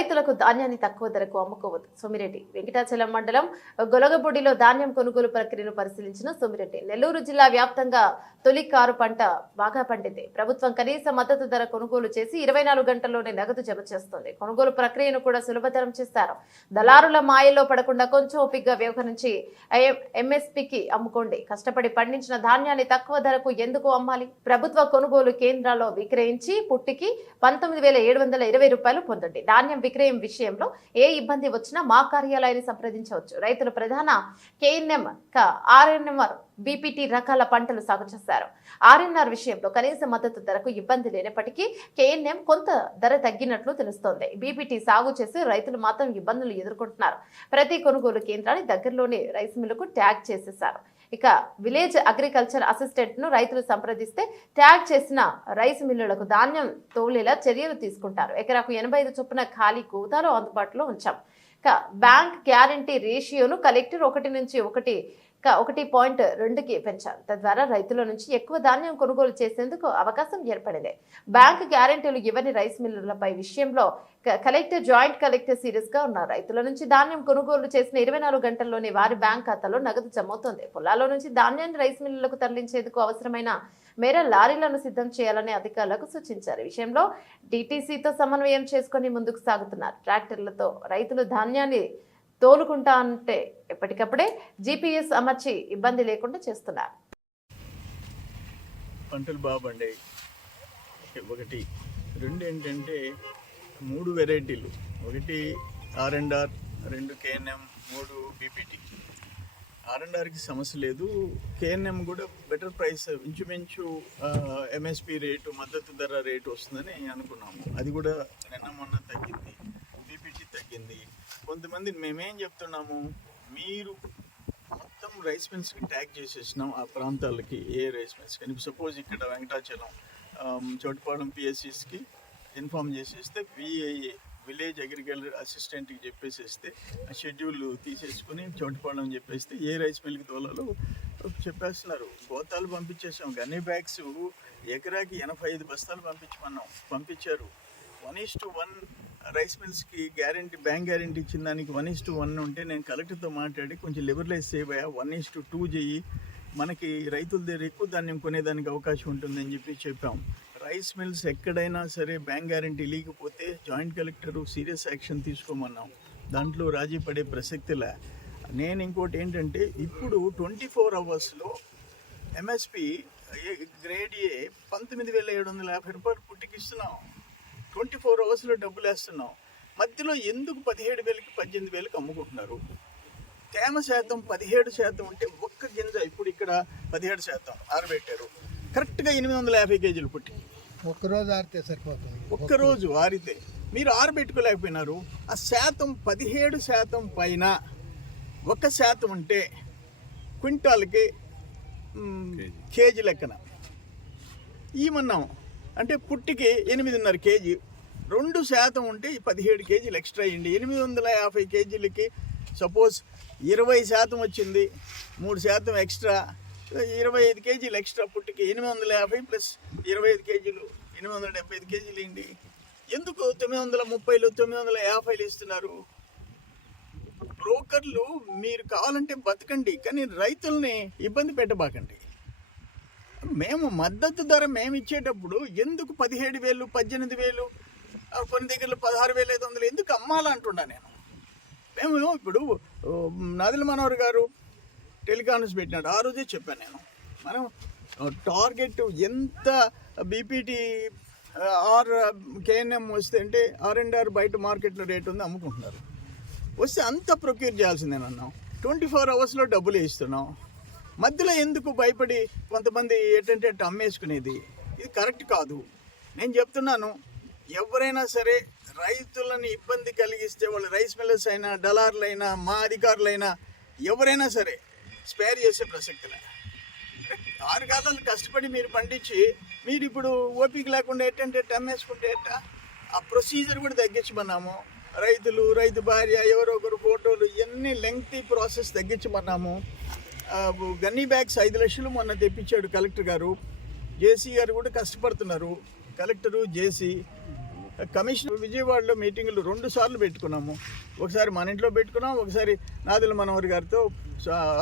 రైతులకు ధాన్యాన్ని తక్కువ ధరకు అమ్ముకోవద్దు. సోమిరెడ్డి వెంకటాచలం మండలం గొలగపూడిలో ధాన్యం కొనుగోలు ప్రక్రియను పరిశీలించిన సోమిరెడ్డి నెల్లూరు జిల్లా వ్యాప్తంగా తొలి కారు పంట బాగా పండింది. ప్రభుత్వం కనీస మద్దతు ధర కొనుగోలు చేసి 24 గంటల్లోనే నగదు జమ చేస్తుంది. కొనుగోలు ప్రక్రియను కూడా సులభతరం చేస్తారు. దళారుల మాయల్లో పడకుండా కొంచెం ఓపికగా వ్యవహరించి ఎంఎస్పీకి అమ్ముకోండి. కష్టపడి పండించిన ధాన్యాన్ని తక్కువ ధరకు ఎందుకు అమ్మాలి? ప్రభుత్వ కొనుగోలు కేంద్రాల్లో విక్రయించి పుట్టికి 19,720 రూపాయలు పొందండి. ధాన్యం విక్రయం విషయంలో ఏ ఇబ్బంది వచ్చినా మా కార్యాలయాన్ని సంప్రదించవచ్చు. రైతులు ప్రధాన కేఎన్ఎం ఆర్ఎన్ఆర్ బీపీటీ రకాల పంటలు సాగు చేశారు. ఆర్ఎన్ఆర్ విషయంలో కనీస మద్దతు ధరకు ఇబ్బంది లేనప్పటికీ కేఎన్ఎం కొంత ధర తగ్గినట్లు తెలుస్తోంది. బీపీటీ సాగు చేసి రైతులు మాత్రం ఇబ్బందులు ఎదుర్కొంటున్నారు. ప్రతి కొనుగోలు కేంద్రాన్ని దగ్గరలోని రైస్ మిల్లుకు ట్యాగ్ చేసేశారు. ఇక విలేజ్ అగ్రికల్చర్ అసిస్టెంట్ ను రైతులు సంప్రదిస్తే ట్యాగ్ చేసిన రైస్ మిల్లులకు ధాన్యం తోలేలా చర్యలు తీసుకుంటారు. ఎకరాకు 85 చొప్పున ఖాళీ కోతాలో అందుబాటులో ఉంచాం. ఇక బ్యాంక్ గ్యారంటీ రేషియోను కలెక్టర్ 1 నుంచి 1.2కి పెంచారు. తద్వారా రైతుల నుంచి ఎక్కువ ధాన్యం కొనుగోలు చేసేందుకు అవకాశం ఏర్పడింది. బ్యాంకు గ్యారెంటీలు ఇవ్వని రైస్ మిల్లులపై విషయంలో కలెక్టర్, జాయింట్ కలెక్టర్ సీరియస్ గా ఉన్నారు. రైతుల నుంచి ధాన్యం కొనుగోలు చేసిన 24 గంటల్లోనే వారి బ్యాంక్ ఖాతాలో నగదు జమవుతోంది. పొలాల్లో నుంచి ధాన్యాన్ని రైస్ మిల్లులకు తరలించేందుకు అవసరమైన మేర లారీలను సిద్ధం చేయాలని అధికారులకు సూచించారు. ఈ విషయంలో డిటిసితో సమన్వయం చేసుకుని ముందుకు సాగుతున్నారు. ట్రాక్టర్లతో రైతులు ధాన్యాన్ని తోలుకుంటా అంటే ఎప్పటికప్పుడే జీపీఎస్ అమర్చి ఇబ్బంది లేకుండా చేస్తున్నారు. పంటలు బాగుండే ఒకటి రెండు ఏంటంటే 3 వెరైటీలు, 1 ఆర్ఎండ్ఆర్, 2 కేఎన్ఎం, 3 బీపీటీ. ఆర్ఎండ్ఆర్కి సమస్య లేదు. కేఎన్ఎం కూడా బెటర్ ప్రైస్, ఇంచుమించు ఎంఎస్పి రేటు, మద్దతు ధర రేటు వస్తుందని అనుకున్నాము. అది కూడా నిన్న మొన్న తగ్గింది. బీపీటీ తగ్గింది. కొంతమంది మేమేం చెప్తున్నాము, మీరు మొత్తం రైస్ మిల్స్కి ట్యాగ్ చేసేసినాం ఆ ప్రాంతాలకి, ఏ రైస్ మిల్స్ కానీ. సపోజ్ ఇక్కడ వెంకటాచలం, చోటుపాలెం పిఎస్సిస్కి ఇన్ఫామ్ చేసేస్తే, విఐఏ విలేజ్ అగ్రికల్చర్ అసిస్టెంట్కి చెప్పేసేస్తే ఆ షెడ్యూల్ తీసేసుకుని చోటుపాలెం చెప్పేస్తే ఏ రైస్ మిల్కి తోలాలో చెప్పేస్తున్నారు. గోతాలు పంపించేసాం. గన్నీ బ్యాగ్స్ ఎకరాకి 85 బస్తాలు పంపించారు. 1:1 రైస్ మిల్స్కి గ్యారంటీ, బ్యాంక్ గ్యారంటీ ఇచ్చిన దానికి 1:1 ఉంటే నేను కలెక్టర్తో మాట్లాడి కొంచెం లిబరలైజ్ చేయబోయా, 1:2 చెయ్యి, మనకి రైతుల దగ్గర ఎక్కువ ధాన్యం కొనేదానికి అవకాశం ఉంటుందని చెప్పాం. రైస్ మిల్స్ ఎక్కడైనా సరే బ్యాంక్ గ్యారంటీ లేకపోతే జాయింట్ కలెక్టర్ సీరియస్ యాక్షన్ తీసుకోమన్నాం. దాంట్లో రాజీ పడే ప్రసక్తిలే. నేను ఇంకోటి ఏంటంటే, ఇప్పుడు 24 అవర్స్లో ఎంఎస్పి గ్రేడ్ ఏ 19,750 రూపాయలు పుట్టికి ఇస్తున్నాం. 24 అవర్స్లో డబ్బులు వేస్తున్నాం. మధ్యలో ఎందుకు 17,000కి 18,000కి అమ్ముకుంటున్నారు? తేమ శాతం 17% ఉంటే ఒక్క గింజ, ఇప్పుడు ఇక్కడ 17% ఆరబెట్టారు. కరెక్ట్గా 850 కేజీలు పుట్టి ఒక్కరోజు ఆరితే సరిపోతుంది. ఒక్కరోజు ఆరితే మీరు ఆరబెట్టుకోలేకపోయినారు. ఆ శాతం 17% పైన 1% ఉంటే క్వింటాల్కి కేజీ లెక్కన ఈమన్నాం. అంటే పుట్టికి 8.5 కేజీ, 2% ఉంటే 17 కేజీలు ఎక్స్ట్రా అయ్యింది. 850 కేజీలకి సపోజ్ 20% వచ్చింది, 3% ఎక్స్ట్రా, 25 కేజీలు ఎక్స్ట్రా పుట్టికి 850 ప్లస్ 25 కేజీలు 875 కేజీలు ఏంటి? ఎందుకు 930, 950 ఇస్తున్నారు? బ్రోకర్లు మీరు కావాలంటే బతకండి, కానీ రైతుల్ని ఇబ్బంది పెట్టబాకండి. మేము మద్దతు ధర మేము ఇచ్చేటప్పుడు ఎందుకు 17,000, 18,000, కొన్ని దగ్గరలో 16,500 ఎందుకు అమ్మాలంటున్నా నేను. మేము ఇప్పుడు నాదిల మనోహర్ గారు టెలికాన్ఫరెన్స్ పెట్టినాడు, ఆ రోజే చెప్పాను నేను. మనం టార్గెట్ ఎంత బీపీటీ ఆర్ కేఎన్ఎం వస్తే అంటే ఆర్ఎండ్ఆర్ బయట మార్కెట్లో రేట్ ఉంది, అమ్ముకుంటున్నారు. వస్తే అంత ప్రొక్యూర్ చేయాల్సిందేనన్నాం. 24 అవర్స్లో డబ్బులు ఇస్తున్నాం. మధ్యలో ఎందుకు భయపడి కొంతమంది ఏంటంటే అమ్మేసుకునేది? ఇది కరెక్ట్ కాదు. నేను చెప్తున్నాను, ఎవరైనా సరే రైతులని ఇబ్బంది కలిగిస్తే, వాళ్ళు రైస్ మిల్లర్స్ అయినా, దళారులైనా, మా అధికారులైనా, ఎవరైనా సరే స్పేర్ చేసే ప్రసక్తిలే. 6 కాలాలు కష్టపడి మీరు పండించి మీరు ఇప్పుడు ఓపిక లేకుండా ఏంటంటే అమ్మేసుకుంటే ఎట్టా? ఆ ప్రొసీజర్ కూడా తగ్గించమన్నాము. రైతు భార్య, ఎవరో ఒకరు ఫోటోలు, ఇవన్నీ లెంగ్తీ ప్రాసెస్ తగ్గించమన్నాము. గన్నీ బ్యాగ్స్ 5 లక్షలు మొన్న తెప్పించాడు కలెక్టర్ గారు. జేసీ గారు కూడా కష్టపడుతున్నారు. కలెక్టరు, జేసీ కమిషన్ విజయవాడలో మీటింగులు 2 సార్లు పెట్టుకున్నాము. ఒకసారి మన ఇంట్లో పెట్టుకున్నాం, ఒకసారి నాదెళ్ల మనోహర్ గారితో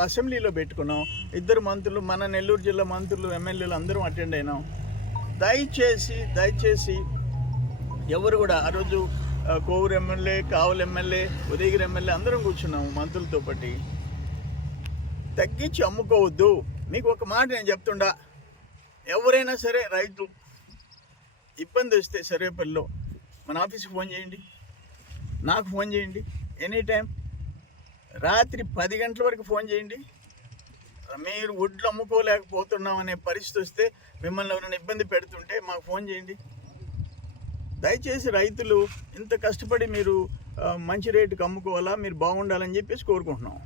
అసెంబ్లీలో పెట్టుకున్నాం. 2 మంత్రులు, మన నెల్లూరు జిల్లా మంత్రులు, ఎమ్మెల్యేలు అందరం అటెండ్ అయినాం. దయచేసి ఎవరు కూడా ఆ రోజు కోవూరు ఎమ్మెల్యే, కావలి ఎమ్మెల్యే, ఉదయగిరి ఎమ్మెల్యే అందరం కూర్చున్నాము మంత్రులతో పాటు. తగ్గించి అమ్ముకోవద్దు. మీకు ఒక మాట నేను చెప్తుండా, ఎవరైనా సరే రైతు ఇబ్బంది వస్తే సర్వేపల్లిలో మన ఆఫీస్కి ఫోన్ చేయండి, నాకు ఫోన్ చేయండి, ఎనీ టైం. రాత్రి 10 గంటల వరకు ఫోన్ చేయండి. మీరు ఒడ్లు అమ్ముకోలేకపోతున్నాం అనే పరిస్థితి వస్తే, మిమ్మల్ని ఎవరైనా ఇబ్బంది పెడుతుంటే మాకు ఫోన్ చేయండి. దయచేసి రైతులు ఇంత కష్టపడి మీరు మంచి రేటుకి అమ్ముకోవాలా, మీరు బాగుండాలని చెప్పేసి కోరుకుంటున్నాం.